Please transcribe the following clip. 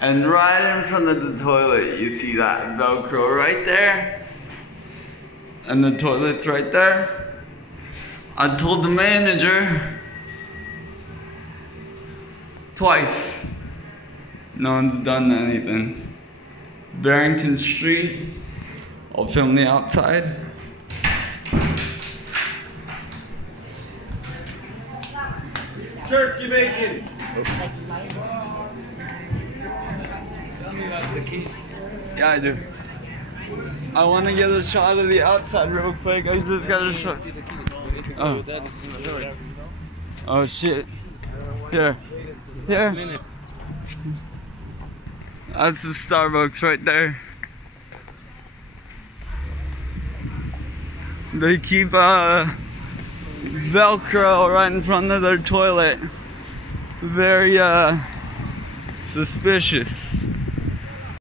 And right in front of the toilet, you see that Velcro right there? And the toilet's right there. I told the manager twice. No one's done anything. Barrington Street. I'll film the outside. Turkey bacon. Yeah, I do. I want to get a shot of the outside real quick. I just got a shot. Oh. Oh shit. Here. Here. That's the Starbucks right there. They keep Velcro right in front of their toilet. Very suspicious.